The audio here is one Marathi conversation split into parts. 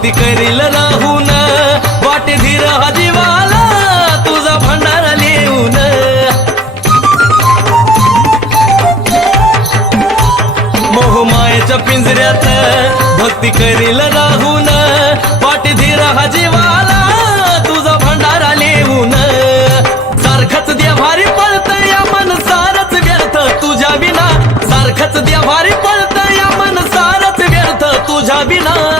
भक्ती करील राहून. वाटे धीर हजीवाला तुझा भंडारा लिहून. मोहमायाच्या पिंजऱ्यात भक्ती करील राहून. वाटे धीर हजीवाला तुझा भंडारा लिहून. सारखच द्या भारी पळत या मन सारच व्यर्थ तुझ्या विना. सारखच द्या भारी पळत या मन सारच व्यर्थ तुझ्या विना.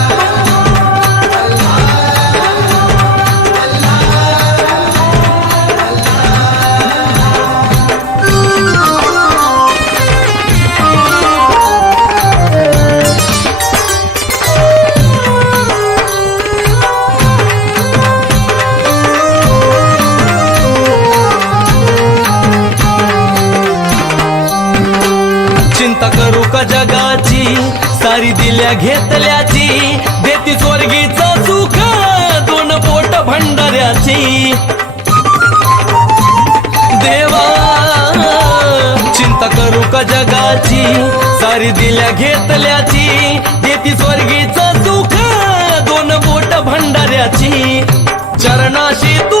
चिंता करू का जगाची? सारी दिल्या घेतल्याची. देती स्वर्गीच सुख दोन पोट भंडाऱ्याची. देवा चिंता करू का जगाची? सारी दिल्या घेतल्याची. देती स्वर्गीच सुख दोन पोट भंडाऱ्याची. चरणाशी तू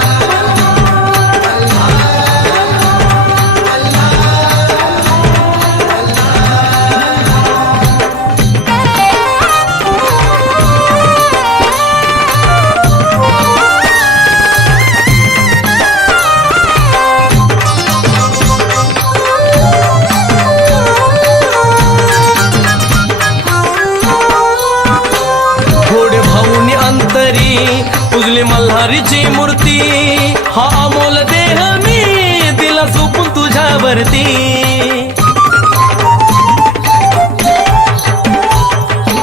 घरी पुजली मल्हारीची मूर्ती हा अमोल देह मी दिला सोपून तुझ्यावरती.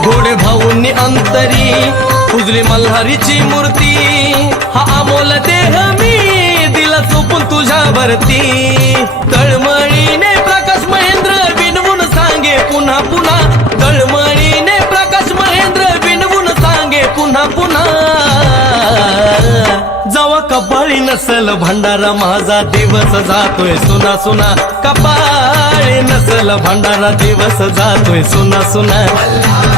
घोडे भाऊंनी अंतरी पुजली मल्हारीची मूर्ती हा अमोल देह मी दिला सोपून तुझ्यावरती. तळमळीने प्रकाश महेंद्र विनवून सांगे पुन्हा पुन्हा तळमळ पुन्हा पुन्हा. जावा कपाळी नसल भंडारा माझा दिवस जातोय सुना सुना. कपाळी नसल भंडारा दिवस जातोय सुना सुना.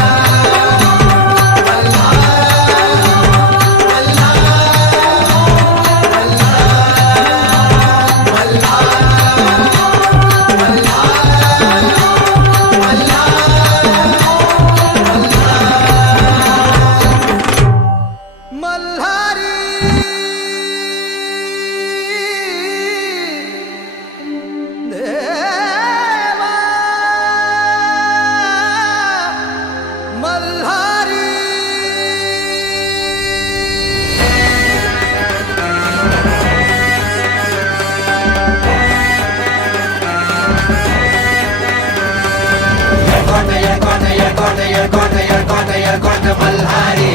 கோட்டையர் கோட்டையர் கோட்டையர் கோட்ட மல்ஹாரி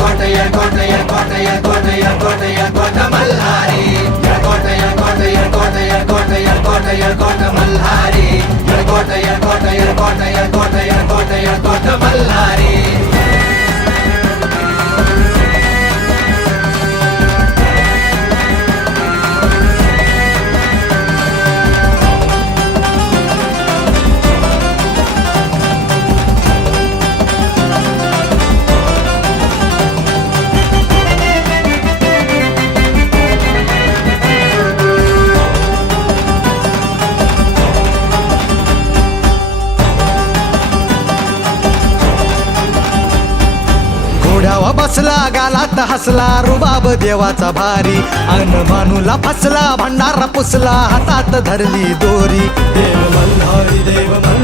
கோட்டையர் கோட்டையர் கோட்டையர் கோட்டையர் கோட்டையர் கோட்ட மல்ஹாரி கோட்டையர் கோட்டையர் கோட்டையர் கோட்டையர் கோட்டையர் கோட்ட மல்ஹாரி கோட்டையர் கோட்டையர் கோட்டையர் கோட்டையர் கோட்டையர் கோட்ட மல்ஹாரி फसला गालात हसला रुबाब देवाचा भारी. अन मानूला फसला भंडारा पुसला हातात धरली दोरी. देव मल्हारी देव मल्हारी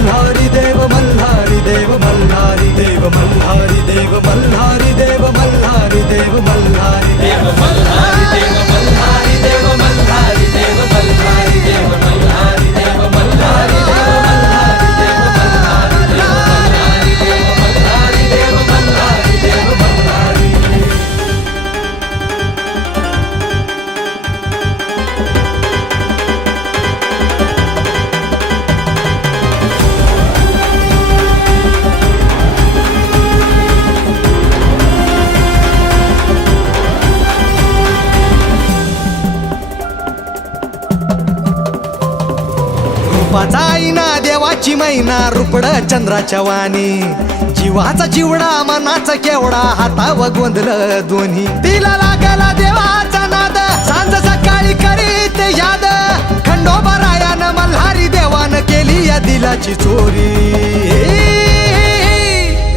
रूपाचा आईना देवाची मैना रुपड चंद्राच्या वाणी जीवाचा चिवडा मनाचा केवडा हाताव गोंधळ दोन्ही. तिला लागला देवाचा नाद सांज सकाळी करीत याद. खंडोबा रायान मल्हारी देवान केली या दिलाची चोरी.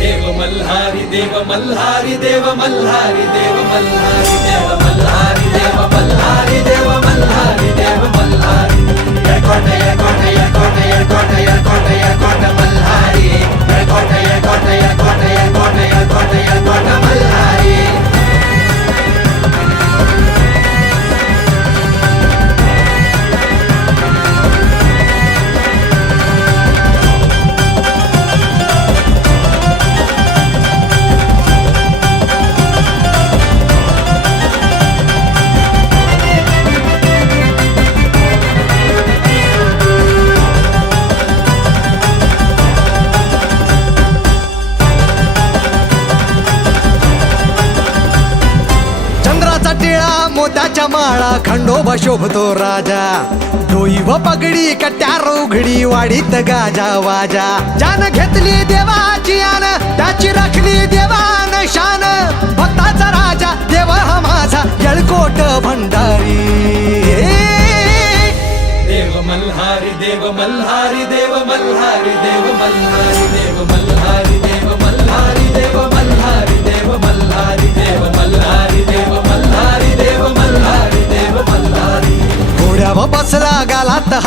देव मल्हारी देव मल्हारी देव मल्हारी देव मल्हारी देव मल्हारी देव मल्हारी देव मल्हारी. माळा खंडोबा शोभतो राजा. डोई व पगडी कट्या रोघडी वाढीत गाजा वाजा. जान घेतली देवाची आन त्याची राखली देवान शान. भक्ताचा राजा देव हा माझा येळकोट भंडारी. देव मल्हारी देव मल्हारी देव मल्हारी देव मल्हारी देव मल्हारी देव मल्हारी देव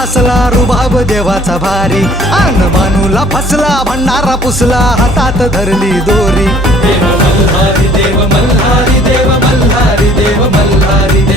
हसला रुबाब देवाचा भारी. आन मानूला फसला भंडारा पुसला हातात धरली दोरी. देव मल्हारी देव मल्हारी देव मल्हारी देव मल्हारी.